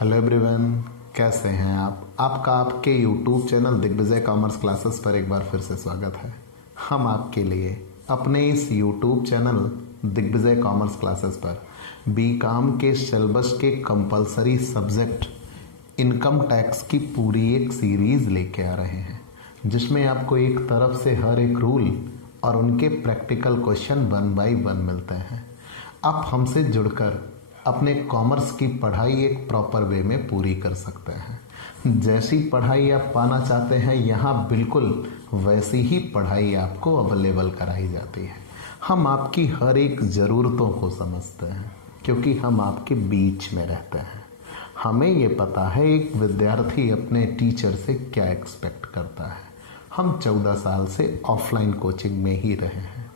Hello everyone, कैसे हैं आप? आपका आपके YouTube channel Digvijay commerce classes पर एक बार फिर से स्वागत है। हम आपके लिए अपने इस YouTube channel Digvijay commerce classes पर बीकॉम के सिलेबस के कंपलसरी सब्जेक्ट इनकम टैक्स की पूरी एक सीरीज लेके आ रहे हैं, जिसमें आपको एक तरफ से हर एक रूल और उनके प्रैक्टिकल क्वेश्चन 1 बाय 1 मिलते हैं। आप हमसे जुड़कर अपने कॉमर्स की पढ़ाई एक प्रॉपर वे में पूरी कर सकते हैं। जैसी पढ़ाई आप पाना चाहते हैं, यहाँ बिल्कुल वैसी ही पढ़ाई आपको अवेलेबल कराई जाती है। हम आपकी हर एक ज़रूरतों को समझते हैं, क्योंकि हम आपके बीच में रहते हैं। हमें ये पता है एक विद्यार्थी अपने टीचर से क्या एक्सपेक्ट करता है। हम 14 साल से ऑफलाइन कोचिंग में ही रहे हैं।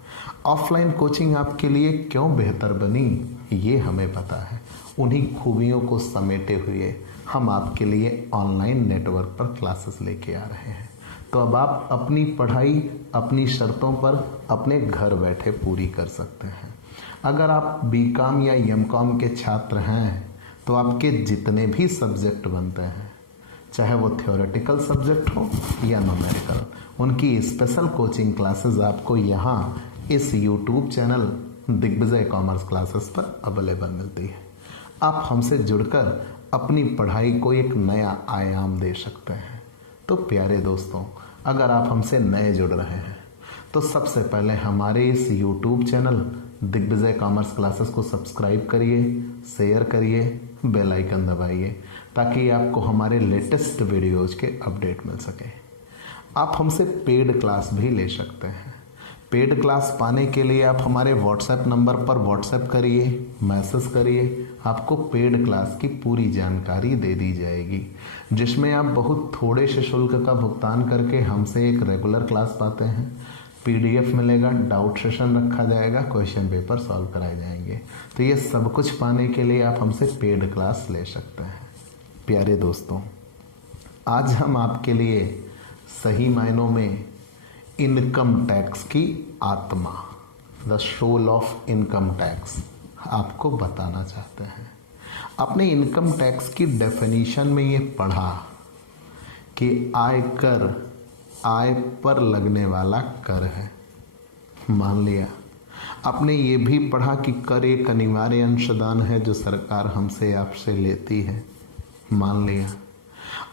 ऑफलाइन कोचिंग आपके लिए क्यों बेहतर बनी, ये हमें पता है। उन्हीं खूबियों को समेटे हुए हम आपके लिए ऑनलाइन नेटवर्क पर क्लासेस लेके आ रहे हैं। तो अब आप अपनी पढ़ाई अपनी शर्तों पर अपने घर बैठे पूरी कर सकते हैं। अगर आप बीकॉम या एमकॉम के छात्र हैं, तो आपके जितने भी सब्जेक्ट बनते हैं, चाहे वो थ्योरेटिकल सब्जेक्ट हो या न्यूमेरिकल, उनकी स्पेशल कोचिंग क्लासेस आपको यहाँ इस YouTube channel Digvijay commerce classes पर अवेलेबल मिलती है। आप हमसे जुड़कर अपनी पढ़ाई को एक नया आयाम दे सकते हैं। तो प्यारे दोस्तों, अगर आप हमसे नए जुड़ रहे हैं, तो सबसे पहले हमारे इस YouTube channel Digvijay commerce classes को सब्सक्राइब करिए, शेयर करिए, बेल आइकन दबाइए, ताकि आपको हमारे लेटेस्ट वीडियोज़ के अपडेट मिल सके। आप हमसे पेड क्लास भी ले सकते हैं। पेड क्लास पाने के लिए आप हमारे व्हाट्सएप नंबर पर व्हाट्सएप करिए, मैसेज करिए, आपको पेड क्लास की पूरी जानकारी दे दी जाएगी, जिसमें आप बहुत थोड़े से शुल्क का भुगतान करके हमसे एक रेगुलर क्लास पाते हैं। पीडीएफ मिलेगा, डाउट सेशन रखा जाएगा, क्वेश्चन पेपर सॉल्व कराए जाएंगे। तो ये सब कुछ पाने के लिए आप हमसे पेड क्लास ले सकते हैं। प्यारे दोस्तों, आज हम आपके लिए सही मायनों में इनकम टैक्स की आत्मा, the soul of income tax, आपको बताना चाहते हैं। आपने इनकम टैक्स की डेफिनेशन में ये पढ़ा कि आयकर आय पर लगने वाला कर है, मान लिया। आपने ये भी पढ़ा कि कर एक अनिवार्य अंशदान है जो सरकार हमसे आपसे लेती है, मान लिया।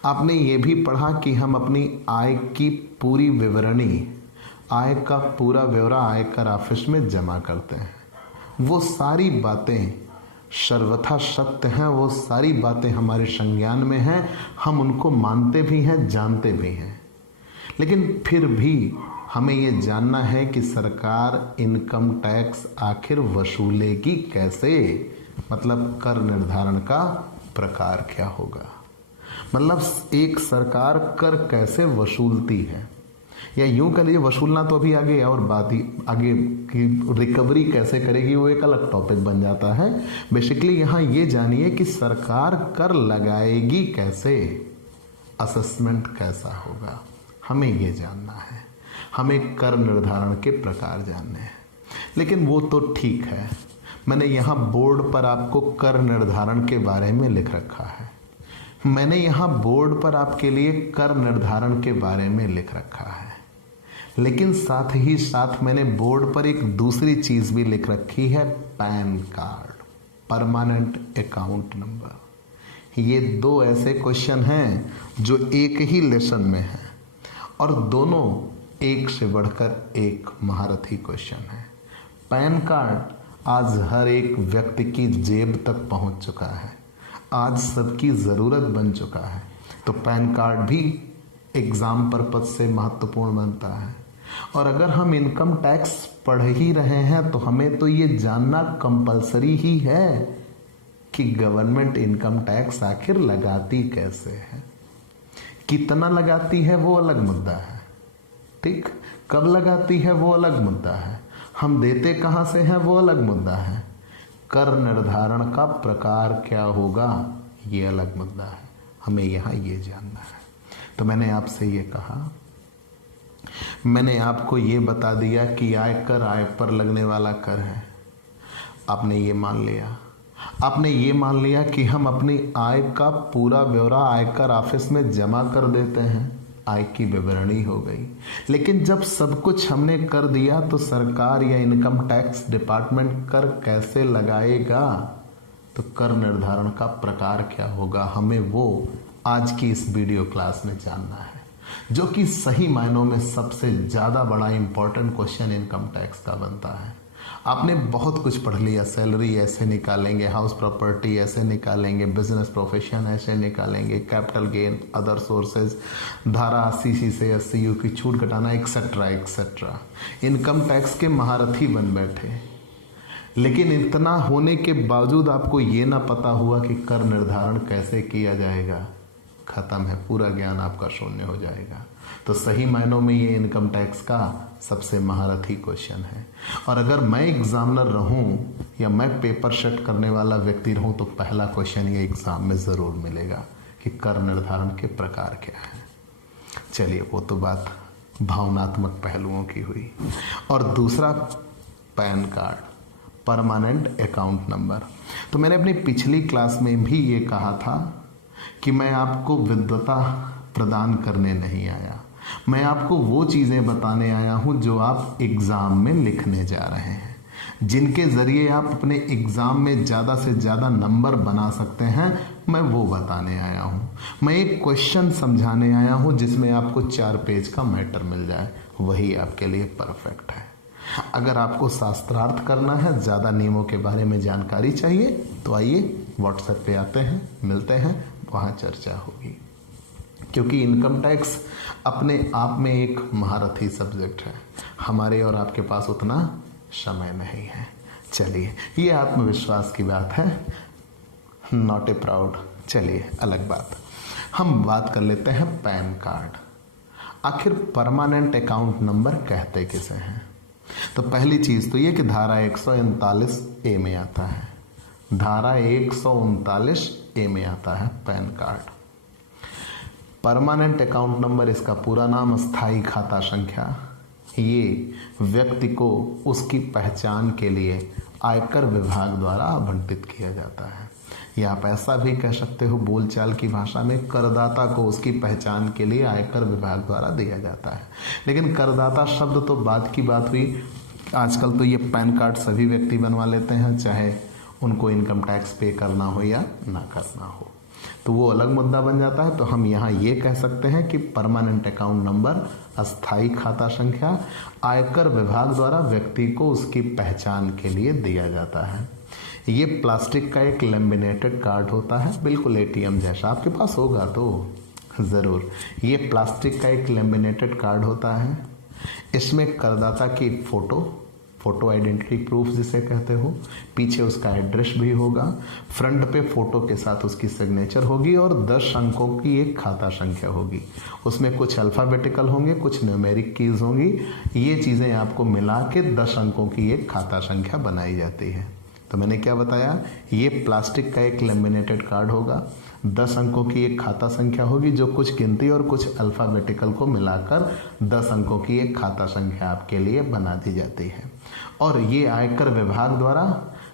आपने ये भी पढ़ा कि हम अपनी आय की पूरी विवरणी, आय का पूरा ब्यौरा आयकर ऑफिस में जमा करते हैं। वो सारी बातें सर्वथा सत्य हैं, वो सारी बातें हमारे संज्ञान में हैं, हम उनको मानते भी हैं, जानते भी हैं। लेकिन फिर भी हमें ये जानना है कि सरकार इनकम टैक्स आखिर वसूलेगी कैसे, मतलब कर निर्धारण का प्रकार क्या होगा, मतलब एक सरकार कर कैसे वसूलती है, या यूं कह लीजिए वसूलना तो अभी आगे और बात ही आगे की रिकवरी कैसे करेगी वो एक अलग टॉपिक बन जाता है। बेसिकली यहाँ ये जानिए कि सरकार कर लगाएगी कैसे, असेसमेंट कैसा होगा, हमें ये जानना है। हमें कर निर्धारण के प्रकार जानने हैं। लेकिन वो तो ठीक है, मैंने यहाँ बोर्ड पर आपको कर निर्धारण के बारे में लिख रखा है। मैंने यहाँ बोर्ड पर आपके लिए कर निर्धारण के बारे में लिख रखा है, लेकिन साथ ही साथ मैंने बोर्ड पर एक दूसरी चीज भी लिख रखी है, pan card, permanent account number. ये दो ऐसे क्वेश्चन हैं जो एक ही लेसन में हैं, और दोनों एक से बढ़कर एक महारथी क्वेश्चन है। पैन कार्ड आज हर एक व्यक्ति की जेब तक पहुंच चुका है, आज सबकी ज़रूरत बन चुका है। तो पैन कार्ड भी एग्ज़ाम पर्पज से महत्वपूर्ण बनता है। और अगर हम इनकम टैक्स पढ़ ही रहे हैं, तो हमें तो ये जानना कंपलसरी ही है कि गवर्नमेंट इनकम टैक्स आखिर लगाती कैसे है। कितना लगाती है वो अलग मुद्दा है, ठीक, कब लगाती है वो अलग मुद्दा है, हम देते कहाँ से हैं वो अलग मुद्दा है, कर निर्धारण का प्रकार क्या होगा ये अलग मुद्दा है। हमें यहाँ ये जानना है। तो मैंने आपसे ये कहा, मैंने आपको ये बता दिया कि आयकर आय पर लगने वाला कर है, आपने ये मान लिया। आपने ये मान लिया कि हम अपनी आय का पूरा ब्यौरा आयकर ऑफिस में जमा कर देते हैं, आय की विवरणी हो गई। लेकिन जब सब कुछ हमने कर दिया तो सरकार या इनकम टैक्स डिपार्टमेंट कर कैसे लगाएगा? तो कर निर्धारण का प्रकार क्या होगा, हमें वो आज की इस वीडियो क्लास में जानना है, जो कि सही मायनों में सबसे ज़्यादा बड़ा इंपॉर्टेंट क्वेश्चन इनकम टैक्स का बनता है। आपने बहुत कुछ पढ़ लिया, सैलरी ऐसे निकालेंगे, हाउस प्रॉपर्टी ऐसे निकालेंगे, बिजनेस प्रोफेशन ऐसे निकालेंगे, कैपिटल गेन, अदर सोर्सेज, धारा 80C से 80U की छूट घटाना, एक्सेट्रा एक्सेट्रा। इनकम टैक्स के महारथी बन बैठे, लेकिन इतना होने के बावजूद आपको ये ना पता हुआ कि कर निर्धारण कैसे किया जाएगा, खत्म है, पूरा ज्ञान आपका शून्य हो जाएगा। तो सही मायनों में ये इनकम टैक्स का सबसे महारथी क्वेश्चन है। और अगर मैं एग्जामिनर रहूं या मैं पेपर सेट करने वाला व्यक्ति रहूं तो पहला क्वेश्चन ये एग्जाम में ज़रूर मिलेगा कि कर निर्धारण के प्रकार क्या है। चलिए, वो तो बात भावनात्मक पहलुओं की हुई। और दूसरा, pan card, permanent account number. तो मैंने अपनी पिछली क्लास में भी ये कहा था कि मैं आपको विद्वता प्रदान करने नहीं आया, मैं आपको वो चीज़ें बताने आया हूँ जो आप एग्ज़ाम में लिखने जा रहे हैं, जिनके ज़रिए आप अपने एग्ज़ाम में ज़्यादा से ज़्यादा नंबर बना सकते हैं, मैं वो बताने आया हूँ। मैं एक क्वेश्चन समझाने आया हूँ जिसमें आपको 4 पेज का मैटर मिल जाए, वही आपके लिए परफेक्ट है। अगर आपको शास्त्रार्थ करना है, ज़्यादा नियमों के बारे में जानकारी चाहिए, तो आइए व्हाट्सएप पे आते हैं, मिलते हैं, वहाँ चर्चा होगी। क्योंकि इनकम टैक्स अपने आप में एक महारथी सब्जेक्ट है, हमारे और आपके पास उतना समय नहीं है। चलिए, ये आत्मविश्वास की बात है, नॉट ए प्राउड। चलिए, अलग बात, हम बात कर लेते हैं पैन कार्ड। आखिर परमानेंट अकाउंट नंबर कहते किसे हैं? तो पहली चीज़ तो ये कि धारा 139A में आता है, धारा 139A में आता है pan card. Permanent account number, इसका पूरा नाम अस्थाई खाता संख्या। ये व्यक्ति को उसकी पहचान के लिए आयकर विभाग द्वारा आवंटित किया जाता है, या आप ऐसा भी कह सकते हो बोलचाल की भाषा में, करदाता को उसकी पहचान के लिए आयकर विभाग द्वारा दिया जाता है। लेकिन करदाता शब्द तो बात की बात हुई, आजकल तो ये पैन कार्ड सभी व्यक्ति बनवा लेते हैं, चाहे उनको इनकम टैक्स पे करना हो या ना करना हो, तो वो अलग मुद्दा बन जाता है। तो हम यहाँ ये कह सकते हैं कि परमानेंट अकाउंट नंबर, अस्थाई खाता संख्या, आयकर विभाग द्वारा व्यक्ति को उसकी पहचान के लिए दिया जाता है। ये प्लास्टिक का एक लैमिनेटेड कार्ड होता है, बिल्कुल ATM जैसा, आपके पास होगा तो ज़रूर। ये प्लास्टिक का एक लैमिनेटेड कार्ड होता है, इसमें करदाता की फ़ोटो आइडेंटिटी प्रूफ जिसे कहते हो, पीछे उसका एड्रेस भी होगा, फ्रंट पे फ़ोटो के साथ उसकी सिग्नेचर होगी और 10 अंकों की एक खाता संख्या होगी। उसमें कुछ अल्फ़ाबेटिकल होंगे, कुछ न्यूमेरिक कीज़ होंगी। ये चीज़ें आपको मिला के 10 अंकों की एक खाता संख्या बनाई जाती है। तो मैंने क्या बताया, ये प्लास्टिक का एक लैमिनेटेड कार्ड होगा, 10 अंकों की एक खाता संख्या होगी जो कुछ गिनती और कुछ अल्फ़ाबेटिकल को मिलाकर 10 अंकों की एक खाता संख्या आपके लिए बना दी जाती है। और ये आयकर विभाग द्वारा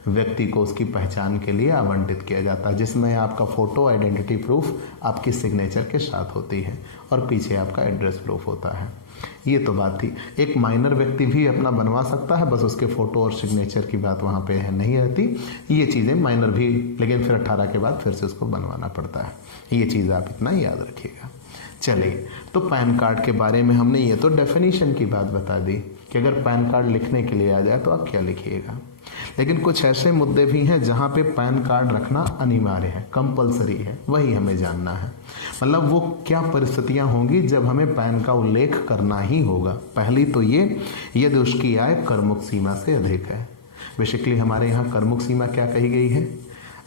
व्यक्ति को उसकी पहचान के लिए आवंटित किया जाता है, जिसमें आपका फ़ोटो आइडेंटिटी प्रूफ आपकी सिग्नेचर के साथ होती है और पीछे आपका एड्रेस प्रूफ होता है। ये तो बात थी। एक माइनर व्यक्ति भी अपना बनवा सकता है, बस उसके फ़ोटो और सिग्नेचर की बात वहाँ पे नहीं रहती। ये चीज़ें माइनर भी, लेकिन फिर 18 के बाद फिर से उसको बनवाना पड़ता है। ये चीज़ आप इतना याद रखिएगा। चलिए, तो पैन कार्ड के बारे में हमने ये तो डेफिनेशन की बात बता दी कि अगर पैन कार्ड लिखने के लिए आ जाए तो आप क्या लिखिएगा। लेकिन कुछ ऐसे मुद्दे भी हैं जहाँ पे पैन कार्ड रखना अनिवार्य है, कंपलसरी है, वही हमें जानना है। मतलब वो क्या परिस्थितियाँ होंगी जब हमें पैन का उल्लेख करना ही होगा। पहली तो ये, यदि उसकी आय करमुक्त सीमा से अधिक है। बेसिकली हमारे यहाँ करमुक्त सीमा क्या कही गई है,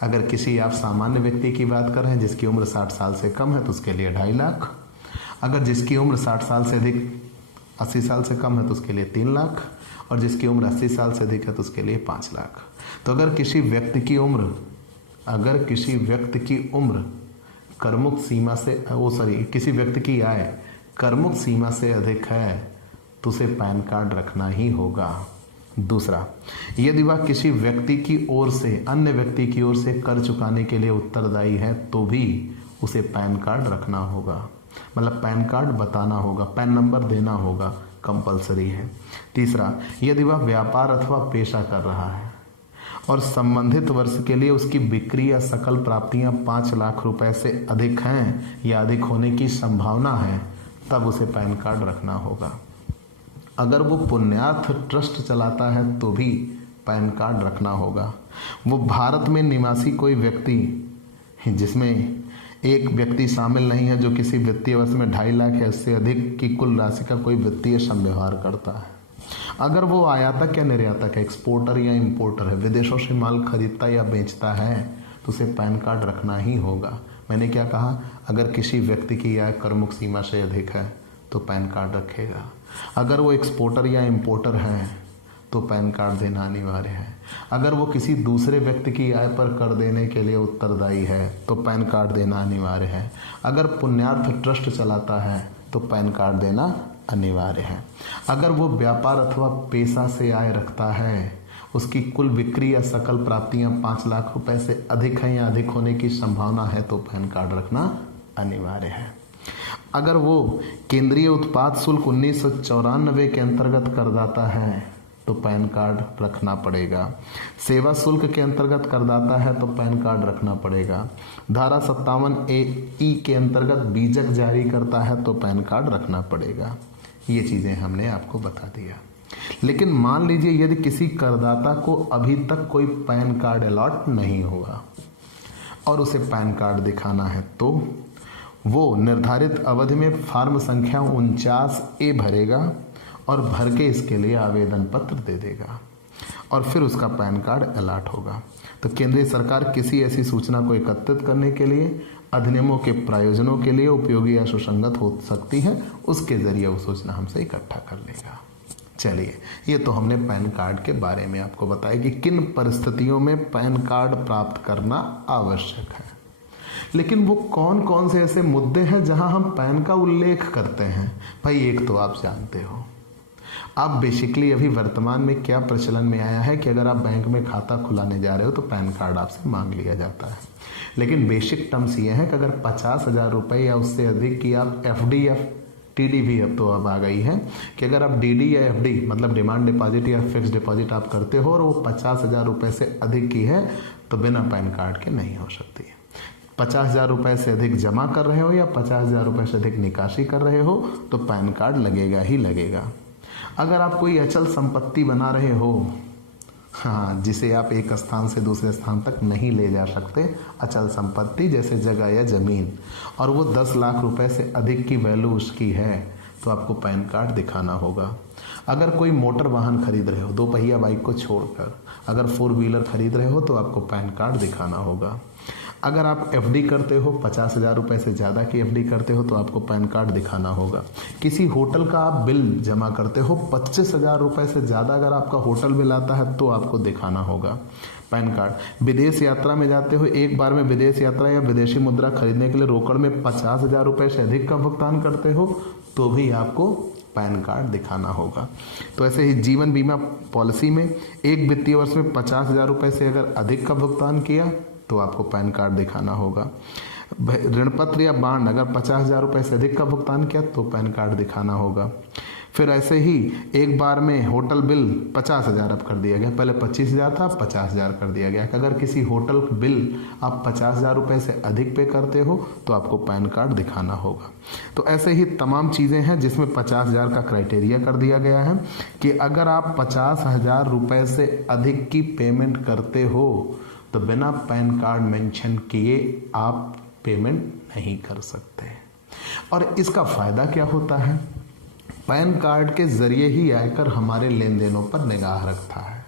अगर किसी आप सामान्य व्यक्ति की बात कर रहे हैं जिसकी उम्र 60 साल से कम है तो उसके लिए 2.5 लाख, अगर जिसकी उम्र 60 साल से अधिक 80 साल से कम है तो उसके लिए 3 लाख, और जिसकी उम्र 80 साल से अधिक है तो उसके लिए 5 लाख। तो अगर किसी व्यक्ति की उम्र करमुक्त सीमा से किसी व्यक्ति की आय करमुक्त सीमा से अधिक है तो उसे पैन कार्ड रखना ही होगा। दूसरा, यदि वह किसी व्यक्ति की ओर से अन्य व्यक्ति की ओर से कर चुकाने के लिए उत्तरदायी है तो भी उसे पैन कार्ड रखना होगा, मतलब पैन कार्ड बताना होगा, पैन नंबर देना होगा, कंपलसरी है। तीसरा, यदि वह व्यापार अथवा पेशा कर रहा है और संबंधित वर्ष के लिए उसकी बिक्री या सकल प्राप्तियां 5 लाख रुपए से अधिक हैं या अधिक होने की संभावना है, तब उसे पैन कार्ड रखना होगा। अगर वो पुण्यार्थ ट्रस्ट चलाता है तो भी पैन कार्ड रखना होगा। वो भारत में निवासी कोई व्यक्ति, जिसमें एक व्यक्ति शामिल नहीं है जो किसी वित्तीय वर्ष में 2.5 लाख या उससे अधिक की कुल राशि का कोई वित्तीय संव्यवहार करता है। अगर वो आयातक या निर्यातक है, एक्सपोर्टर या इंपोर्टर है, विदेशों से माल खरीदता या बेचता है, तो उसे पैन कार्ड रखना ही होगा। मैंने क्या कहा, अगर किसी व्यक्ति की आय कर मुक्त सीमा से अधिक है तो पैन कार्ड रखेगा। अगर वो एक्सपोर्टर या इंपोर्टर है तो पैन कार्ड देना अनिवार्य है। अगर वो किसी दूसरे व्यक्ति की आय पर कर देने के लिए उत्तरदायी है तो पैन कार्ड देना अनिवार्य है। अगर पुण्यार्थ ट्रस्ट चलाता है तो पैन कार्ड देना अनिवार्य है। अगर वो व्यापार अथवा पेशा से आय रखता है, उसकी कुल बिक्री या सकल प्राप्तियां 5 लाख रुपए से अधिक हैं या अधिक होने की संभावना है तो पैन कार्ड रखना अनिवार्य है। अगर वो केंद्रीय उत्पाद शुल्क 1994 के अंतर्गत करदाता है तो पैन कार्ड रखना पड़ेगा। सेवा शुल्क के अंतर्गत करदाता है तो पैन कार्ड रखना पड़ेगा। धारा 57A(E) के अंतर्गत बीजक जारी करता है तो पैन कार्ड रखना पड़ेगा। ये चीज़ें हमने आपको बता दिया। लेकिन मान लीजिए यदि किसी करदाता को अभी तक कोई पैन कार्ड अलॉट नहीं हुआ और उसे पैन कार्ड दिखाना है तो वो निर्धारित अवधि में फॉर्म संख्या 49A भरेगा और भर के इसके लिए आवेदन पत्र दे देगा और फिर उसका पैन कार्ड अलॉट होगा। तो केंद्रीय सरकार किसी ऐसी सूचना को एकत्रित करने के लिए, अधिनियमों के प्रायोजनों के लिए उपयोगी या सुसंगत हो सकती है, उसके जरिए वो सूचना हमसे इकट्ठा कर लेगा। चलिए, ये तो हमने पैन कार्ड के बारे में आपको बताया कि किन परिस्थितियों में पैन कार्ड प्राप्त करना आवश्यक है। लेकिन वो कौन कौन से ऐसे मुद्दे हैं जहां हम पैन का उल्लेख करते हैं? भाई, एक तो आप जानते हो, आप बेसिकली अभी वर्तमान में क्या प्रचलन में आया है कि अगर आप बैंक में खाता खुलाने जा रहे हो तो पैन कार्ड आपसे मांग लिया जाता है। लेकिन बेसिक टर्म्स ये है कि अगर 50,000 रुपये या उससे अधिक की आप FD या TD भी अब तो अब आ गई है कि अगर आप DD या FD मतलब डिमांड डिपॉजिट या फिक्स डिपॉजिट आप करते हो और वो 50,000 रुपये से अधिक की है तो बिना पैन कार्ड के नहीं हो सकती है। 50,000 रुपये से अधिक जमा कर रहे हो या 50,000 रुपये से अधिक निकासी कर रहे हो तो पैन कार्ड लगेगा ही लगेगा। अगर आप कोई अचल संपत्ति बना रहे हो, हाँ, जिसे आप एक स्थान से दूसरे स्थान तक नहीं ले जा सकते, अचल संपत्ति जैसे जगह या जमीन, और वो 10 लाख रुपए से अधिक की वैल्यू उसकी है तो आपको पैन कार्ड दिखाना होगा। अगर कोई मोटर वाहन खरीद रहे हो, 2 पहिया बाइक को छोड़कर, अगर 4 व्हीलर खरीद रहे हो तो आपको पैन कार्ड दिखाना होगा। अगर आप FD करते हो, 50,000 रुपये से ज़्यादा की FD करते हो तो आपको पैन कार्ड दिखाना होगा। किसी होटल का आप बिल जमा करते हो, 25,000 रुपये से ज़्यादा अगर आपका होटल बिल आता है तो आपको दिखाना होगा पैन कार्ड। विदेश यात्रा में जाते हो, एक बार में विदेश यात्रा या विदेशी मुद्रा खरीदने के लिए रोकड़ में 50,000 रुपये से अधिक का भुगतान करते हो तो भी आपको पैन कार्ड दिखाना होगा। तो ऐसे ही जीवन बीमा पॉलिसी में एक वित्तीय वर्ष में 50,000 रुपये से अगर अधिक का भुगतान किया तो आपको पैन कार्ड दिखाना होगा। ऋण पत्र या बांड अगर 50,000 रुपये से अधिक का भुगतान किया तो पैन कार्ड दिखाना होगा। फिर ऐसे ही एक बार में होटल बिल 50,000 अब कर दिया गया, पहले 25,000 था, 50,000 कर दिया गया। अगर किसी होटल बिल आप 50,000 रुपये से अधिक पे करते हो तो आपको पैन कार्ड दिखाना होगा। तो ऐसे ही तमाम चीज़ें हैं जिसमें 50,000 का क्राइटेरिया कर दिया गया है कि अगर आप 50,000 रुपये से अधिक की पेमेंट करते हो तो बिना पैन कार्ड मेंशन किए आप पेमेंट नहीं कर सकते। और इसका फ़ायदा क्या होता है? पैन कार्ड के ज़रिए ही आयकर हमारे लेन देनों पर निगाह रखता है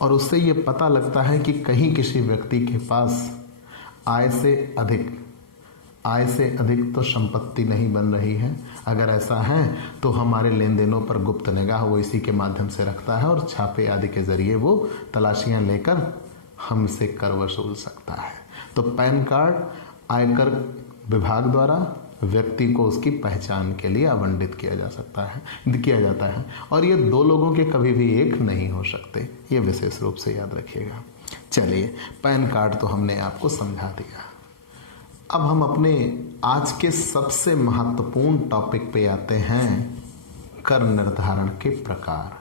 और उससे ये पता लगता है कि कहीं किसी व्यक्ति के पास आय से अधिक तो संपत्ति नहीं बन रही है। अगर ऐसा है तो हमारे लेन देनों पर गुप्त निगाह वो इसी के माध्यम से रखता है और छापे आदि के ज़रिए वो तलाशियाँ लेकर हमसे कर वसूल सकता है। तो पैन कार्ड आयकर विभाग द्वारा व्यक्ति को उसकी पहचान के लिए आवंटित किया जाता है और ये दो लोगों के कभी भी एक नहीं हो सकते, ये विशेष रूप से याद रखिएगा। चलिए, पैन कार्ड तो हमने आपको समझा दिया। अब हम अपने आज के सबसे महत्वपूर्ण टॉपिक पे आते हैं, कर निर्धारण के प्रकार,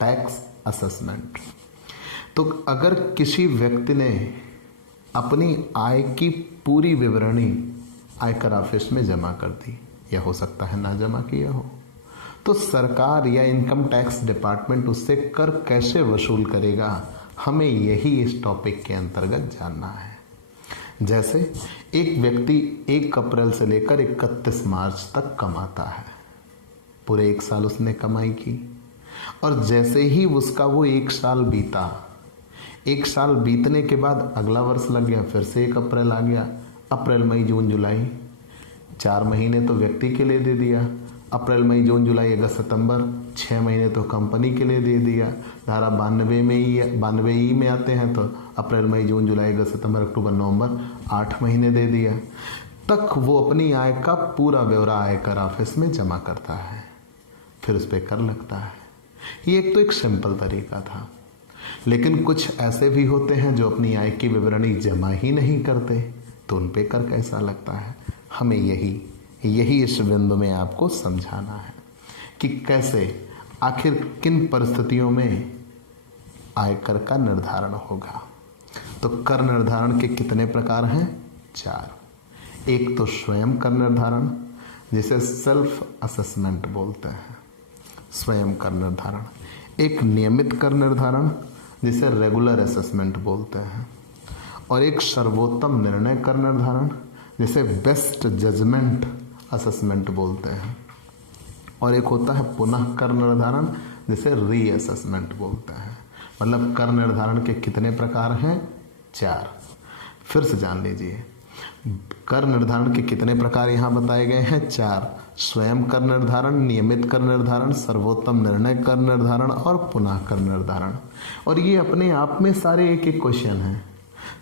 टैक्स असेसमेंट। तो अगर किसी व्यक्ति ने अपनी आय की पूरी विवरणी आयकर ऑफिस में जमा कर दी, या हो सकता है ना जमा किया हो, तो सरकार या इनकम टैक्स डिपार्टमेंट उससे कर कैसे वसूल करेगा, हमें यही इस टॉपिक के अंतर्गत जानना है। जैसे एक व्यक्ति 1 अप्रैल से लेकर 31 मार्च तक कमाता है, पूरे 1 साल उसने कमाई की, और जैसे ही उसका वो 1 साल बीता, 1 साल बीतने के बाद अगला वर्ष लग गया, फिर से 1 अप्रैल आ गया, अप्रैल मई जून जुलाई, 4 महीने तो व्यक्ति के लिए दे दिया, अप्रैल मई जून जुलाई अगस्त सितंबर, 6 महीने तो कंपनी के लिए दे दिया। धारा 92 में आते हैं तो अप्रैल मई जून जुलाई अगस्त सितंबर अक्टूबर नवंबर, 8 महीने दे दिया। तक वो अपनी आय का पूरा ब्यौरा आयकर ऑफिस में जमा करता है, फिर उस पर कर लगता है। ये एक तो एक सिंपल तरीका था, लेकिन कुछ ऐसे भी होते हैं जो अपनी आय की विवरणी जमा ही नहीं करते, तो उन पे कर कैसा लगता है, हमें यही इस बिंदु में आपको समझाना है कि कैसे, आखिर किन परिस्थितियों में आयकर का निर्धारण होगा। तो कर निर्धारण के कितने प्रकार हैं? 4। एक तो स्वयं कर निर्धारण, जिसे सेल्फ असेसमेंट बोलते हैं, स्वयं कर निर्धारण। एक नियमित कर निर्धारण, जिसे रेगुलर असेसमेंट बोलते हैं, और एक सर्वोत्तम निर्णय कर निर्धारण, जिसे बेस्ट जजमेंट असेसमेंट बोलते हैं, और एक होता है पुनः कर निर्धारण, जिसे रीअसेसमेंट बोलते हैं। मतलब कर निर्धारण के कितने प्रकार हैं? 4। फिर से जान लीजिए, कर निर्धारण के कितने प्रकार यहाँ बताए गए हैं? 4। स्वयं कर निर्धारण, नियमित कर निर्धारण, सर्वोत्तम निर्णय कर निर्धारण और पुनः कर निर्धारण। और ये अपने आप में सारे एक एक क्वेश्चन हैं।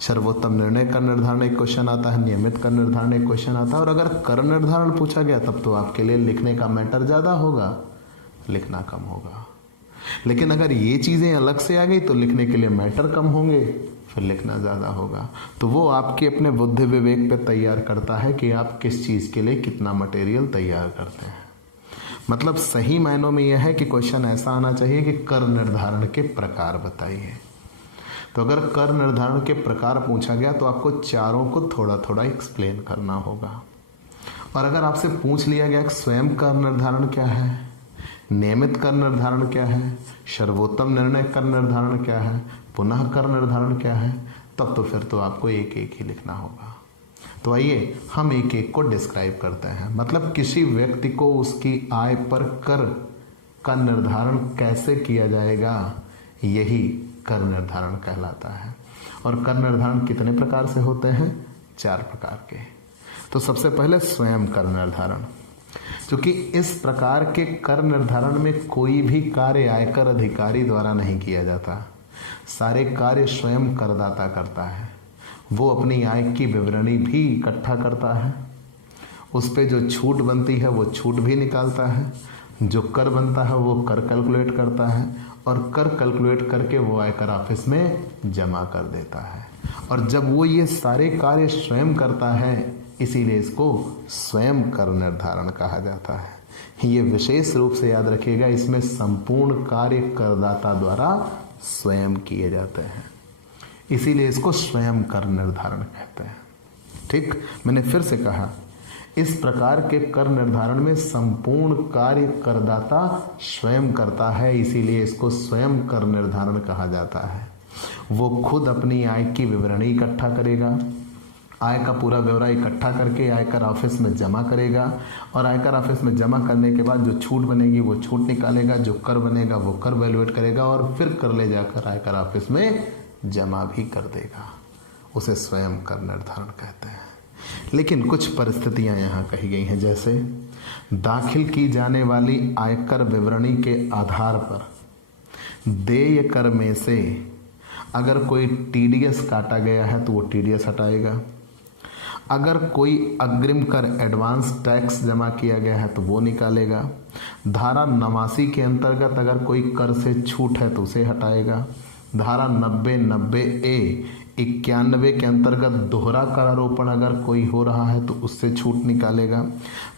सर्वोत्तम निर्णय कर निर्धारण एक क्वेश्चन आता है, नियमित कर निर्धारण एक क्वेश्चन आता है, और अगर कर निर्धारण पूछा गया तब तो आपके लिए लिखने का मैटर ज़्यादा होगा, लिखना कम होगा। लेकिन अगर ये चीज़ें अलग से आ गई तो लिखने के लिए मैटर कम होंगे, फिर लिखना ज़्यादा होगा। तो वो आपके अपने बुद्धि विवेक पे तैयार करता है कि आप किस चीज़ के लिए कितना मटेरियल तैयार करते हैं। मतलब सही मायनों में यह है कि क्वेश्चन ऐसा आना चाहिए कि कर निर्धारण के प्रकार बताइए। तो अगर कर निर्धारण के प्रकार पूछा गया तो आपको चारों को थोड़ा थोड़ा एक्सप्लेन करना होगा। और अगर आपसे पूछ लिया गया कि स्वयं कर निर्धारण क्या है, नियमित कर निर्धारण क्या है, सर्वोत्तम निर्णय कर निर्धारण क्या है, पुनः कर निर्धारण क्या है, तब तो फिर तो आपको एक एक ही लिखना होगा। तो आइए हम एक एक को डिस्क्राइब करते हैं। मतलब किसी व्यक्ति को उसकी आय पर कर का निर्धारण कैसे किया जाएगा, यही कर निर्धारण कहलाता है। और कर निर्धारण कितने प्रकार से होते हैं? 4 प्रकार के। तो सबसे पहले स्वयं कर निर्धारण, क्योंकि इस प्रकार के कर निर्धारण में कोई भी कार्य आयकर अधिकारी द्वारा नहीं किया जाता, सारे कार्य स्वयं करदाता करता है। वो अपनी आय की विवरणी भी इकट्ठा करता है, उस पे जो छूट बनती है वो छूट भी निकालता है, जो कर बनता है वो कर कैलकुलेट करता है, और कर कैलकुलेट करके वो आयकर ऑफिस में जमा कर देता है। और जब वो ये सारे कार्य स्वयं करता है, इसीलिए इसको स्वयं कर निर्धारण कहा जाता है। ये विशेष रूप से याद रखिएगा, इसमें संपूर्ण कार्य करदाता द्वारा स्वयं किए जाते हैं, इसीलिए इसको स्वयं कर निर्धारण कहते हैं। ठीक, मैंने फिर से कहा, इस प्रकार के कर निर्धारण में संपूर्ण कार्य करदाता स्वयं करता है, इसीलिए इसको स्वयं कर निर्धारण कहा जाता है। वो खुद अपनी आय की विवरणी इकट्ठा करेगा, आय का पूरा ब्यौरा इकट्ठा करके आयकर ऑफिस में जमा करेगा, और आयकर ऑफिस में जमा करने के बाद जो छूट बनेगी वो छूट निकालेगा, जो कर बनेगा वो कर वैल्यूएट करेगा, और फिर कर ले जाकर आयकर ऑफिस में जमा भी कर देगा। उसे स्वयं कर निर्धारण कहते हैं। लेकिन कुछ परिस्थितियां यहाँ कही गई हैं, जैसे दाखिल की जाने वाली आयकर विवरणी के आधार पर देय कर में से अगर कोई टीडीएस काटा गया है तो वो टीडीएस हटाएगा। अगर कोई अग्रिम कर एडवांस टैक्स जमा किया गया है तो वो निकालेगा। धारा 89 के अंतर्गत अगर कोई कर से छूट है तो उसे हटाएगा। धारा 90 91 के अंतर्गत दोहरा कर आरोपण अगर कोई हो रहा है तो उससे छूट निकालेगा।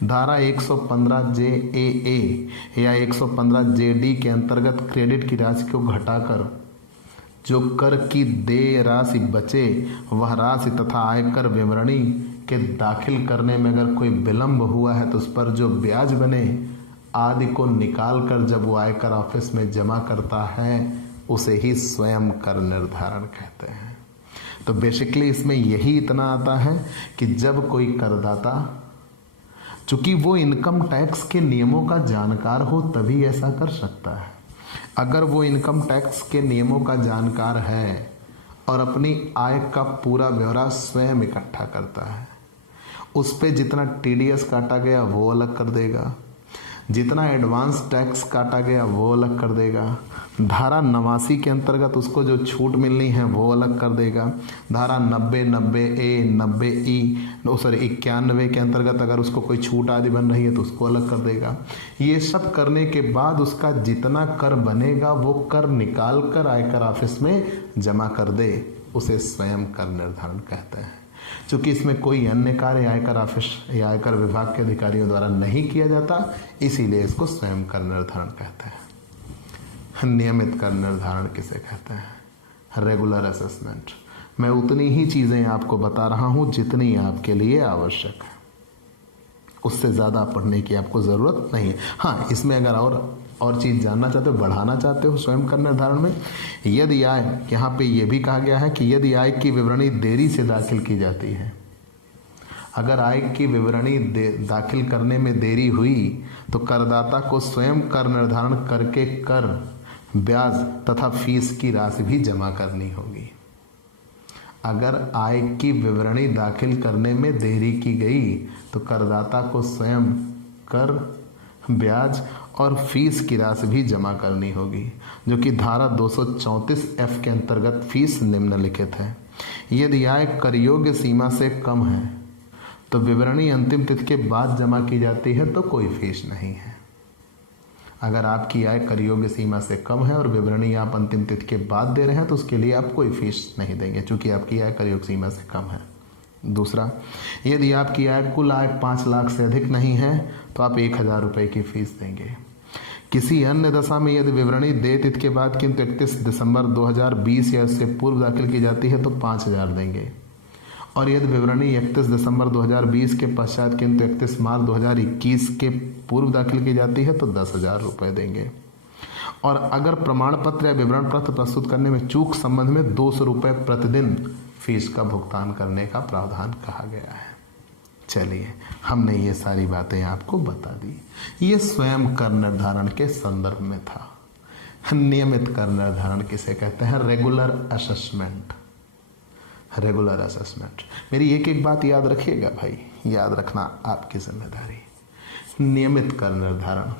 धारा 115 JAA या 115 JD के अंतर्गत क्रेडिट की राशि को घटाकर जो कर की देय राशि बचे वह राशि तथा आयकर विवरणी के दाखिल करने में अगर कोई विलंब हुआ है तो उस पर जो ब्याज बने आदि को निकाल कर जब वो आयकर ऑफिस में जमा करता है उसे ही स्वयं कर निर्धारण कहते हैं। तो बेसिकली इसमें यही इतना आता है कि जब कोई करदाता, चूंकि वो इनकम टैक्स के नियमों का जानकार हो तभी ऐसा कर सकता है। अगर वो इनकम टैक्स के नियमों का जानकार है और अपनी आय का पूरा ब्यौरा स्वयं इकट्ठा करता है, उस पे जितना TDS काटा गया वो अलग कर देगा, जितना एडवांस टैक्स काटा गया वो अलग कर देगा, धारा 89 के अंतर्गत उसको जो छूट मिलनी है वो अलग कर देगा, धारा 90 91 के अंतर्गत अगर उसको कोई छूट आदि बन रही है तो उसको अलग कर देगा। ये सब करने के बाद उसका जितना कर बनेगा वो कर निकाल कर आयकर ऑफिस में जमा कर दे, उसे स्वयं कर निर्धारण कहते हैं। चूंकि इसमें कोई अन्य कार्य आयकर ऑफिस या आयकर विभाग के अधिकारियों द्वारा नहीं किया जाता, इसीलिए इसको स्वयं कर निर्धारण कहते हैं। नियमित कर निर्धारण किसे कहते हैं? Regular assessment. मैं उतनी ही चीजें आपको बता रहा हूं जितनी आपके लिए आवश्यक है, उससे ज्यादा पढ़ने की आपको जरूरत नहीं है। हाँ, इसमें अगर और चीज जानना चाहते हो, बढ़ाना चाहते हो स्वयं कर निर्धारण में, यदि आय, यहाँ पे ये भी कहा गया है कि यदि आय की विवरणी देरी से दाखिल की जाती है, अगर आय की विवरणी दाखिल करने में देरी हुई तो करदाता को स्वयं कर निर्धारण करके कर, ब्याज तथा फीस की राशि भी जमा करनी होगी। अगर आय की विवरणी दाखिल करने में देरी की गई तो करदाता को स्वयं कर, ब्याज और फीस की राशि भी जमा करनी होगी, जो कि धारा 234F के अंतर्गत फीस निम्नलिखित है। यदि आय कर योग्य सीमा से कम है तो विवरणी अंतिम तिथि के बाद जमा की जाती है तो कोई फीस नहीं है। अगर आपकी आय कर योग्य सीमा से कम है और विवरणी आप अंतिम तिथि के बाद दे रहे हैं तो उसके लिए आप कोई फीस नहीं देंगे, चूंकि आपकी आय कर योग्य सीमा से कम है। दूसरा, यदि आपकी आय कुल आय 5 लाख से अधिक नहीं है तो आप 1000 रुपये की फीस देंगे। किसी अन्य दशा में यदि विवरणी देय तिथि के बाद किंतु 31 दिसंबर 2020 या इससे पूर्व दाखिल की जाती है तो 5000 देंगे, और यदि विवरणी 31 दिसंबर 2020 के पश्चात किंतु 31 मार्च 2021 के पूर्व दाखिल की जाती है तो 10,000 रुपये देंगे। और अगर प्रमाण पत्र या विवरण पत्र प्रस्तुत करने में चूक संबंध में 200 रुपये प्रतिदिन फीस का भुगतान करने का प्रावधान कहा गया है। चलिए, हमने ये सारी बातें आपको बता दी। ये स्वयं कर निर्धारण के संदर्भ में था। नियमित कर निर्धारण किसे कहते हैं? Regular assessment. Regular assessment. मेरी एक एक बात याद रखिएगा भाई, याद रखना आपकी जिम्मेदारी। नियमित कर निर्धारण,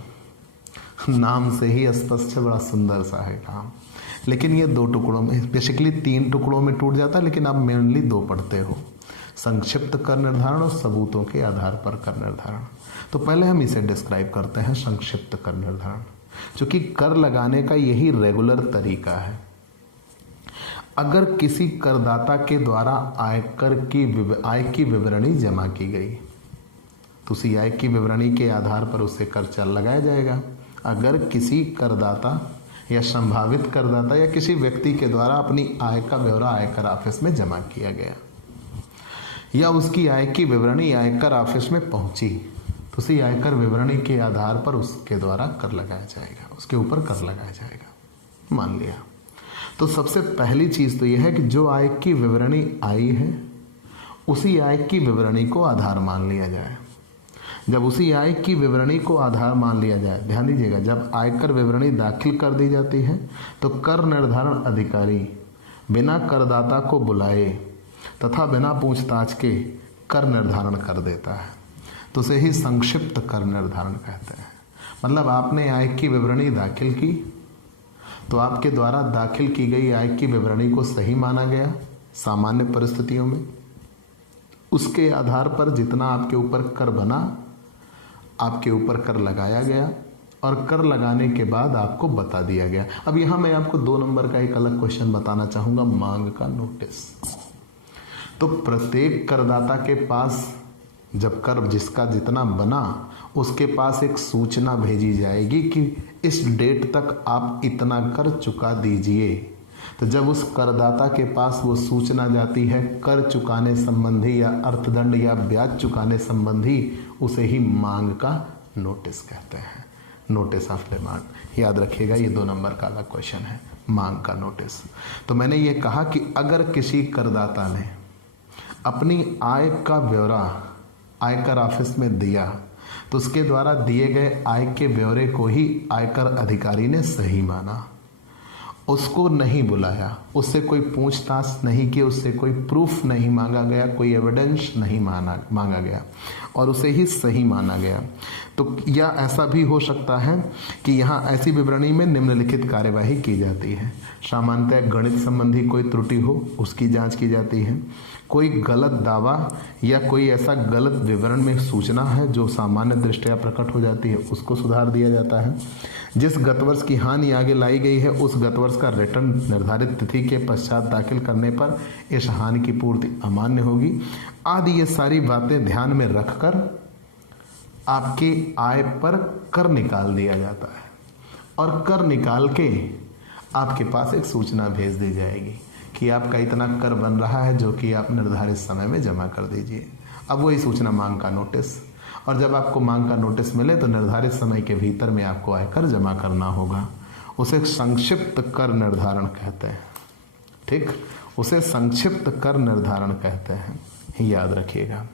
नाम से ही स्पष्ट है, बड़ा सुंदर सा है काम, लेकिन ये 2 टुकड़ों में, बेसिकली 3 टुकड़ों में टूट जाता है, लेकिन आप मेनली 2 पढ़ते हो, संक्षिप्त कर निर्धारण और सबूतों के आधार पर कर निर्धारण। तो पहले हम इसे डिस्क्राइब करते हैं, संक्षिप्त कर निर्धारण, क्योंकि कर लगाने का यही रेगुलर तरीका है। अगर किसी करदाता के द्वारा आय की विवरणी जमा की गई तो उसी आय की विवरणी के आधार पर उसे कर चल लगाया जाएगा। अगर किसी करदाता या संभावित करदाता या किसी व्यक्ति के द्वारा अपनी आय का ब्यौरा आयकर ऑफिस में जमा किया गया या उसकी आय की विवरणी आयकर ऑफिस में पहुंची तो उसी आयकर विवरणी के आधार पर उसके द्वारा कर लगाया जाएगा, उसके ऊपर कर लगाया जाएगा। मान लिया तो सबसे पहली चीज तो यह है कि जो आय की विवरणी आई है उसी आय की विवरणी को आधार मान लिया जाए। जब उसी आय की विवरणी को आधार मान लिया जाए, ध्यान दीजिएगा, जब आयकर विवरणी दाखिल कर दी जाती है तो कर निर्धारण अधिकारी बिना करदाता को बुलाए तथा बिना पूछताछ के कर निर्धारण कर देता है, तो उसे ही संक्षिप्त कर निर्धारण कहते हैं। मतलब आपने आय की विवरणी दाखिल की तो आपके द्वारा दाखिल की गई आय की विवरणी को सही माना गया सामान्य परिस्थितियों में। उसके आधार पर जितना आपके ऊपर कर बना, आपके ऊपर कर लगाया गया और कर लगाने के बाद आपको बता दिया गया। अब यहां मैं आपको 2 नंबर का एक अलग क्वेश्चन बताना चाहूंगा, मांग का नोटिस। तो प्रत्येक करदाता के पास जब कर जिसका जितना बना उसके पास एक सूचना भेजी जाएगी कि इस डेट तक आप इतना कर चुका दीजिए। तो जब उस करदाता के पास वो सूचना जाती है कर चुकाने संबंधी या अर्थदंड या ब्याज चुकाने संबंधी, उसे ही मांग का नोटिस कहते हैं, नोटिस ऑफ डिमांड। याद रखिएगा, ये 2 नंबर का अलग क्वेश्चन है, मांग का नोटिस। तो मैंने ये कहा कि अगर किसी करदाता ने अपनी आय का ब्यौरा आयकर ऑफिस में दिया तो उसके द्वारा दिए गए आय के ब्यौरे को ही आयकर अधिकारी ने सही माना, उसको नहीं बुलाया, उससे कोई पूछताछ नहीं की, उससे कोई प्रूफ नहीं मांगा गया, कोई एविडेंस नहीं मांगा गया और उसे ही सही माना गया। तो या ऐसा भी हो सकता है कि यहाँ ऐसी विवरणी में निम्नलिखित कार्यवाही की जाती है। सामान्यतः गणित संबंधी कोई त्रुटि हो उसकी जांच की जाती है, कोई गलत दावा या कोई ऐसा गलत विवरण में सूचना है जो सामान्य दृष्टया प्रकट हो जाती है उसको सुधार दिया जाता है, जिस गत वर्ष की हानि आगे लाई गई है उस गत वर्ष का रिटर्न निर्धारित तिथि के पश्चात दाखिल करने पर इस हानि की पूर्ति अमान्य होगी आदि। ये सारी बातें ध्यान में रखकर आपकी आय पर कर निकाल दिया जाता है और कर निकाल के आपके पास एक सूचना भेज दी जाएगी कि आपका इतना कर बन रहा है जो कि आप निर्धारित समय में जमा कर दीजिए। अब वही सूचना मांग का नोटिस, और जब आपको मांग का नोटिस मिले तो निर्धारित समय के भीतर में आपको आयकर जमा करना होगा। उसे संक्षिप्त कर निर्धारण कहते हैं। ठीक, उसे संक्षिप्त कर निर्धारण कहते हैं, याद रखिएगा।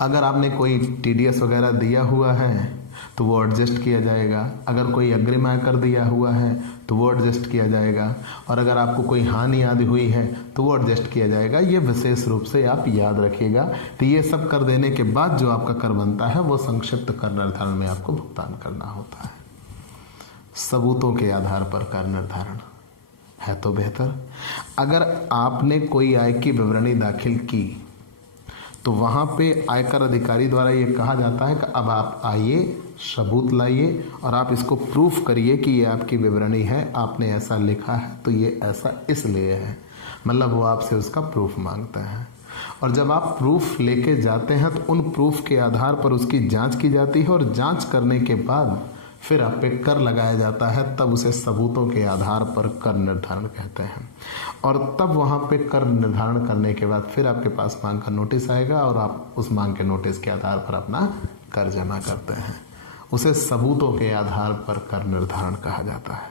अगर आपने कोई टीडीएस वगैरह दिया हुआ है तो वो एडजस्ट किया जाएगा, अगर कोई अग्रिम आयकर दिया हुआ है तो वो एडजस्ट किया जाएगा, और अगर आपको कोई हानि आदि हुई है तो वो एडजस्ट किया जाएगा। ये विशेष रूप से आप याद रखिएगा। तो ये सब कर देने के बाद जो आपका कर बनता है वो संक्षिप्त कर निर्धारण में आपको भुगतान करना होता है। सबूतों के आधार पर कर निर्धारण है तो बेहतर। अगर आपने कोई आय की विवरणी दाखिल की तो वहाँ पे आयकर अधिकारी द्वारा ये कहा जाता है कि अब आप आइए, सबूत लाइए और आप इसको प्रूफ करिए कि ये आपकी विवरणी है, आपने ऐसा लिखा है तो ये ऐसा इसलिए है। मतलब वो आपसे उसका प्रूफ मांगते हैं, और जब आप प्रूफ लेके जाते हैं तो उन प्रूफ के आधार पर उसकी जांच की जाती है और जांच करने के बाद फिर आप पे कर लगाया जाता है, तब उसे सबूतों के आधार पर कर निर्धारण कहते हैं। और तब वहाँ पे कर निर्धारण करने के बाद फिर आपके पास मांग का नोटिस आएगा और आप उस मांग के नोटिस के आधार पर अपना कर जमा करते हैं। उसे सबूतों के आधार पर कर निर्धारण कहा जाता है।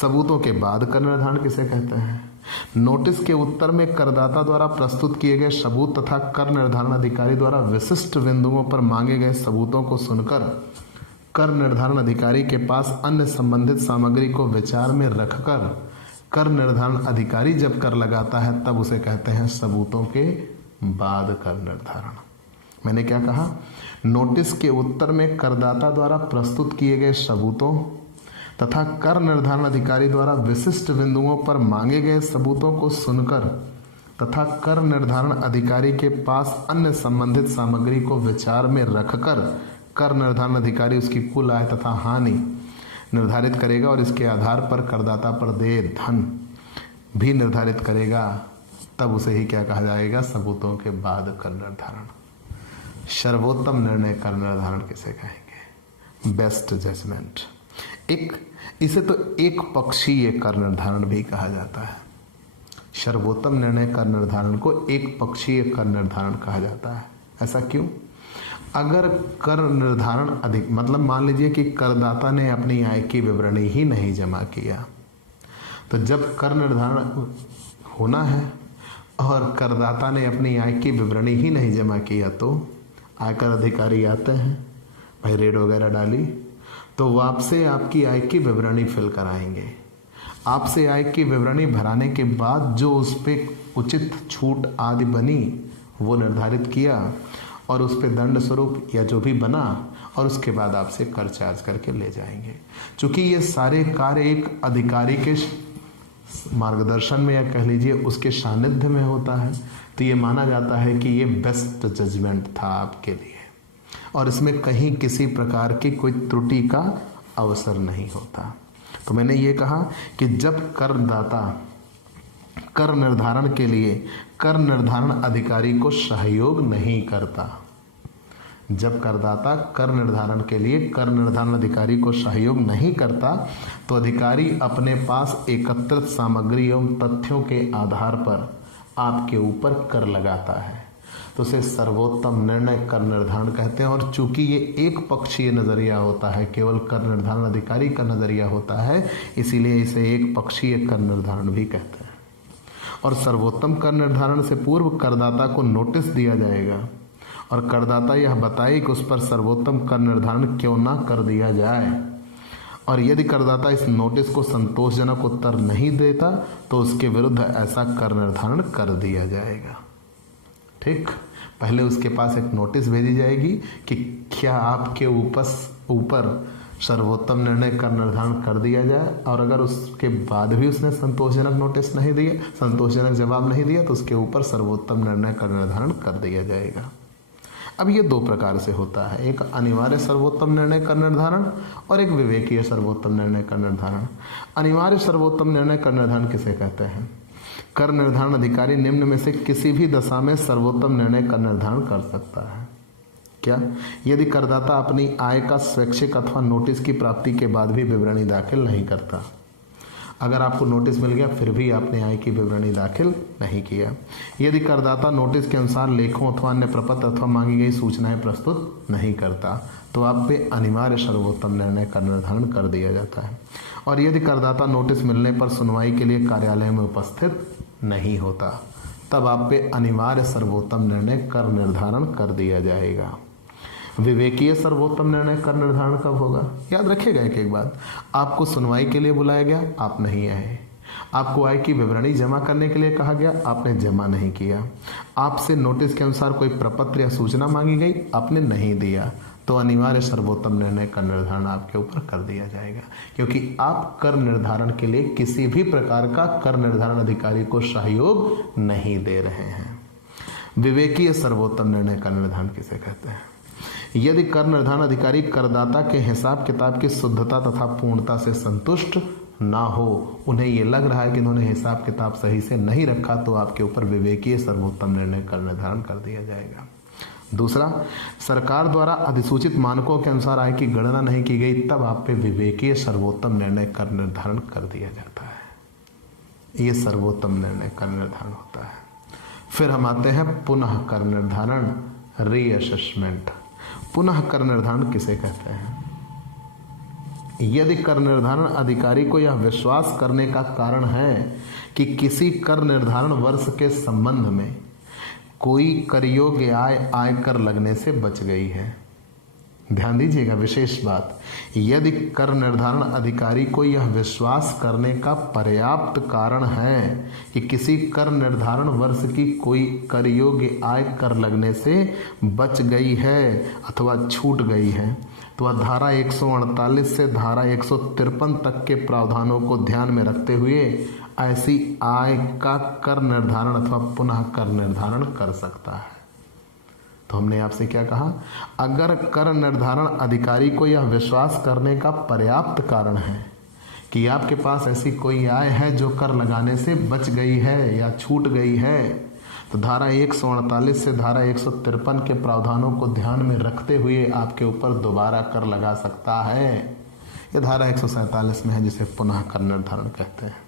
सबूतों के बाद कर निर्धारण किसे कहते हैं? नोटिस के उत्तर में करदाता द्वारा प्रस्तुत किए गए सबूत तथा कर निर्धारण अधिकारी द्वारा विशिष्ट बिंदुओं पर मांगे गए सबूतों को सुनकर कर निर्धारण अधिकारी के पास अन्य संबंधित सामग्री को विचार में रखकर कर निर्धारण अधिकारी जब कर लगाता है तब उसे कहते हैं सबूतों के बाद कर निर्धारण। मैंने क्या कहा? नोटिस के उत्तर में करदाता द्वारा प्रस्तुत किए गए सबूतों तथा कर निर्धारण अधिकारी द्वारा विशिष्ट बिंदुओं पर मांगे गए सबूतों को सुनकर तथा कर निर्धारण अधिकारी के पास अन्य संबंधित सामग्री को विचार में रखकर कर निर्धारण अधिकारी उसकी कुल आय तथा हानि निर्धारित करेगा और इसके आधार पर करदाता पर देय धन भी निर्धारित करेगा। तब उसे ही क्या कहा जाएगा? सबूतों के बाद कर निर्धारण। सर्वोत्तम निर्णय कर निर्धारण किसे कहेंगे? Best judgement. इसे तो एक पक्षीय कर निर्धारण भी कहा जाता है। सर्वोत्तम निर्णय कर निर्धारण को एक पक्षीय कर निर्धारण कहा जाता है। ऐसा क्यों? अगर कर निर्धारण अधिक मतलब मान लीजिए कि करदाता ने अपनी आय की विवरणी ही नहीं जमा किया, तो जब कर निर्धारण होना है और करदाता ने अपनी आय की विवरणी ही नहीं जमा किया तो आयकर अधिकारी आते हैं, भाई रेड वगैरह डाली, तो वो आपसे आपकी आय की विवरणी फिल कराएंगे। आपसे आय की विवरणी भराने के बाद जो उस पर उचित छूट आदि बनी वो निर्धारित किया और उस पर दंड स्वरूप या जो भी बना, और उसके बाद आपसे कर चार्ज करके ले जाएंगे। चूंकि ये सारे कार्य एक अधिकारी के मार्गदर्शन में या कह लीजिए उसके सानिध्य में होता है तो ये माना जाता है कि ये बेस्ट जजमेंट था आपके लिए और इसमें कहीं किसी प्रकार की कोई त्रुटि का अवसर नहीं होता। तो मैंने ये कहा कि जब करदाता कर निर्धारण के लिए कर निर्धारण अधिकारी को सहयोग नहीं करता, जब करदाता कर निर्धारण के लिए कर निर्धारण अधिकारी को सहयोग नहीं करता तो अधिकारी अपने पास एकत्रित सामग्री एवं तथ्यों के आधार पर आपके ऊपर कर लगाता है, तो उसे सर्वोत्तम निर्णय कर निर्धारण कहते हैं। और चूंकि ये एक पक्षीय नजरिया होता है, केवल कर निर्धारण अधिकारी का नजरिया होता है, इसीलिए इसे एक पक्षीय कर निर्धारण भी कहते हैं। और सर्वोत्तम कर निर्धारण से पूर्व करदाता को नोटिस दिया जाएगा और करदाता यह बताए कि उस पर सर्वोत्तम कर निर्धारण क्यों ना कर दिया जाए, और यदि करदाता इस नोटिस को संतोषजनक उत्तर नहीं देता तो उसके विरुद्ध ऐसा कर निर्धारण कर दिया जाएगा। ठीक, पहले उसके पास एक नोटिस भेजी जाएगी कि क्या आपके ऊपर सर्वोत्तम निर्णय कर निर्धारण कर दिया जाए, और अगर उसके बाद भी उसने संतोषजनक नोटिस नहीं दिया, संतोषजनक जवाब नहीं दिया तो उसके ऊपर सर्वोत्तम निर्णय कर निर्धारण कर दिया जाएगा। अब ये दो प्रकार से होता है, एक अनिवार्य सर्वोत्तम निर्णय कर निर्धारण और एक विवेकीय सर्वोत्तम निर्णय कर निर्धारण। अनिवार्य सर्वोत्तम निर्णय कर निर्धारण किसे कहते हैं? कर निर्धारण अधिकारी निम्न में से किसी भी दशा में सर्वोत्तम निर्णय कर निर्धारण कर सकता है। क्या? यदि करदाता अपनी आय का स्वैच्छिक अथवा नोटिस की प्राप्ति के बाद भी विवरणी दाखिल नहीं करता। अगर आपको नोटिस मिल गया फिर भी आपने आय की विवरणी दाखिल नहीं किया। यदि करदाता नोटिस के अनुसार लेखों अथवा अन्य प्रपत्र अथवा मांगी गई सूचनाएं प्रस्तुत नहीं करता तो आप पे अनिवार्य सर्वोत्तम निर्णय का निर्धारण कर दिया जाता है। और यदि करदाता नोटिस मिलने पर सुनवाई के लिए कार्यालय में उपस्थित नहीं होता तब आप पे अनिवार्य सर्वोत्तम निर्णय कर निर्धारण कर दिया जाएगा। विवेकीय सर्वोत्तम निर्णय कर निर्धारण कब होगा? याद रखिएगा एक बात, आपको सुनवाई के लिए बुलाया गया, आप नहीं आए। आपको आय की विवरणी जमा करने के लिए कहा गया, आपने जमा नहीं किया। आपसे नोटिस के अनुसार कोई प्रपत्र या सूचना मांगी गई, आपने नहीं दिया, तो अनिवार्य सर्वोत्तम निर्णय का निर्धारण आपके ऊपर कर दिया जाएगा, क्योंकि आप कर निर्धारण के लिए किसी भी प्रकार का कर निर्धारण अधिकारी को सहयोग नहीं दे रहे हैं। विवेकीय सर्वोत्तम निर्णय का निर्धारण किसे कहते हैं? यदि कर निर्धारण अधिकारी करदाता के हिसाब किताब की शुद्धता तथा पूर्णता से संतुष्ट ना हो, उन्हें यह लग रहा है कि उन्होंने हिसाब किताब सही से नहीं रखा, तो आपके ऊपर विवेकीय सर्वोत्तम निर्णय कर निर्धारण कर दिया जाएगा। दूसरा, सरकार द्वारा अधिसूचित मानकों के अनुसार आय की गणना नहीं की गई, तब आप पे विवेकीय सर्वोत्तम निर्णय कर निर्धारण कर दिया जाता है। ये सर्वोत्तम निर्णय कर निर्धारण होता है। फिर हम आते हैं पुनः कर निर्धारण, रीअसेसमेंट। पुनः कर निर्धारण किसे कहते हैं? यदि कर निर्धारण अधिकारी को यह विश्वास करने का कारण है कि किसी कर निर्धारण वर्ष के संबंध में कोई कर योग्य आयकर लगने से बच गई है। ध्यान दीजिएगा, विशेष बात, यदि कर निर्धारण अधिकारी को यह विश्वास करने का पर्याप्त कारण है कि किसी कर निर्धारण वर्ष की कोई कर योग्य आय कर लगने से बच गई है अथवा छूट गई है, तो वह धारा 148 से धारा 153 तक के प्रावधानों को ध्यान में रखते हुए ऐसी आय का कर निर्धारण अथवा पुनः कर निर्धारण कर सकता है। तो हमने आपसे क्या कहा? अगर कर निर्धारण अधिकारी को यह विश्वास करने का पर्याप्त कारण है कि आपके पास ऐसी कोई आय है जो कर लगाने से बच गई है या छूट गई है, तो धारा 148 से धारा 153 के प्रावधानों को ध्यान में रखते हुए आपके ऊपर दोबारा कर लगा सकता है। यह धारा 147 में है, जिसे पुनः कर निर्धारण कहते हैं।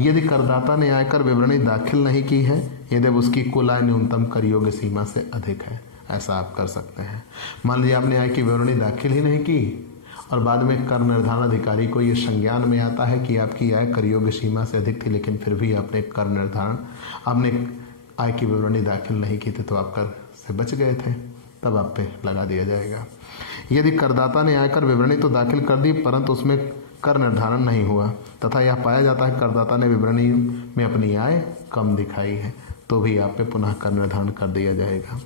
यदि करदाता ने आयकर विवरणी दाखिल नहीं की है, यदि उसकी कुल आय न्यूनतम कर योग्य सीमा से अधिक है, ऐसा आप कर सकते हैं। मान लीजिए आपने आय की विवरणी दाखिल ही नहीं की और बाद में कर निर्धारण अधिकारी को ये संज्ञान में आता है कि आपकी आय कर योग्य सीमा से अधिक थी, लेकिन फिर भी आपने आय की विवरणी दाखिल नहीं की थी, तो आप कर से बच गए थे, तब आप पे लगा दिया जाएगा। यदि करदाता ने आयकर विवरणी तो दाखिल कर दी परंतु उसमें कर निर्धारण नहीं हुआ तथा यह पाया जाता है करदाता ने विवरणी में अपनी आय कम दिखाई है, तो भी आप पे पुनः कर निर्धारण कर दिया जाएगा।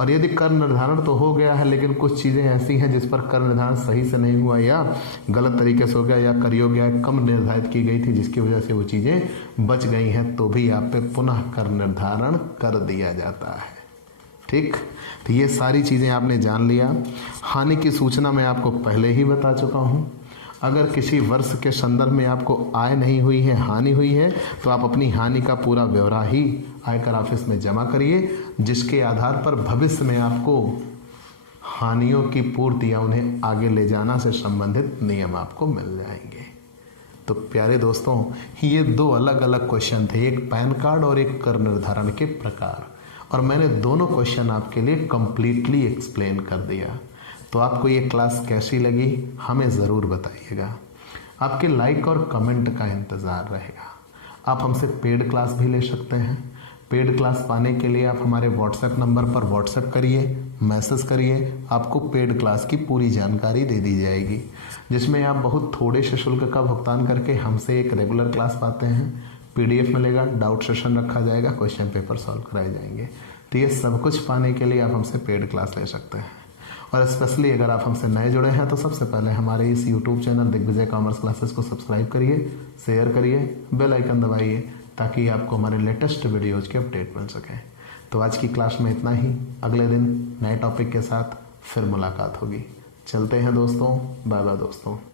और यदि कर निर्धारण तो हो गया है, लेकिन कुछ चीज़ें ऐसी हैं जिस पर कर निर्धारण सही से नहीं हुआ या गलत तरीके से हो गया या कर योग्य या कम निर्धारित की गई थी, जिसकी वजह से वो चीज़ें बच गई हैं, तो भी आप पे पुनः कर निर्धारण कर दिया जाता है। ठीक, तो ये सारी चीज़ें आपने जान लिया। हानि की सूचना मैं आपको पहले ही बता चुका हूँ। अगर किसी वर्ष के संदर्भ में आपको आय नहीं हुई है, हानि हुई है, तो आप अपनी हानि का पूरा ब्यौरा ही आयकर ऑफिस में जमा करिए, जिसके आधार पर भविष्य में आपको हानियों की पूर्ति या उन्हें आगे ले जाना से संबंधित नियम आपको मिल जाएंगे। तो प्यारे दोस्तों, ये दो अलग अलग क्वेश्चन थे, एक पैन कार्ड और एक कर निर्धारण के प्रकार, और मैंने दोनों क्वेश्चन आपके लिए कंप्लीटली एक्सप्लेन कर दिया। तो आपको ये क्लास कैसी लगी हमें ज़रूर बताइएगा। आपके लाइक और कमेंट का इंतज़ार रहेगा। आप हमसे पेड क्लास भी ले सकते हैं। पेड क्लास पाने के लिए आप हमारे व्हाट्सएप नंबर पर व्हाट्सएप करिए, मैसेज करिए, आपको पेड क्लास की पूरी जानकारी दे दी जाएगी, जिसमें आप बहुत थोड़े से शुल्क का भुगतान करके हमसे एक रेगुलर क्लास पाते हैं। PDF मिलेगा, डाउट सेशन रखा जाएगा, क्वेश्चन पेपर सॉल्व कराए जाएंगे। तो ये सब कुछ पाने के लिए आप हमसे पेड क्लास ले सकते हैं। और स्पेशली अगर आप हमसे नए जुड़े हैं तो सबसे पहले हमारे इस YouTube channel Digvijay commerce classes को सब्सक्राइब करिए, शेयर करिए, बेल आइकन दबाइए, ताकि आपको हमारे लेटेस्ट वीडियोज़ के अपडेट मिल सकें। तो आज की क्लास में इतना ही। अगले दिन नए टॉपिक के साथ फिर मुलाकात होगी। चलते हैं दोस्तों, बाय बाय दोस्तों।